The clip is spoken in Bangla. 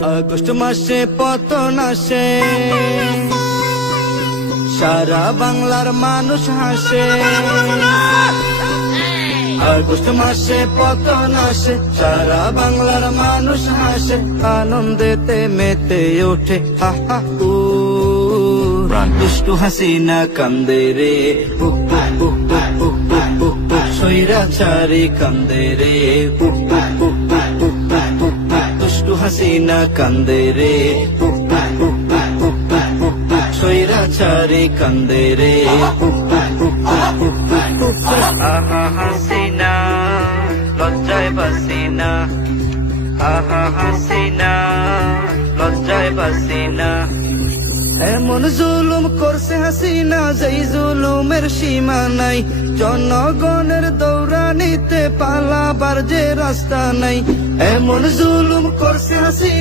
আগস্ট মাসে পতন আসে, সারা বাংলার মানুষ হাসে। আগস্ট মাসে পতন আসে, সারা বাংলার মানুষ হাসে। আনন্দেতে মেতে ওঠে হা হা হু। দুষ্টু হাসিনা কান্দে রে, স্বৈরাচারী কান্দে রে, দুষ্টু হাসিনা কান্দে রে, স্বৈরাচারী কান্দে রে। আহা হাসিনা লজ্জায় বাসিনা, আহা হাসিনা লজ্জায় বাসিনা। এমন জুলুম করছে হাসিনা, যেই জুলুমের সীমা নাই। জনগণের দৌড়ানিতে পালাবার যে রাস্তা নাই। এমন জুলুম করছে হাসিনা।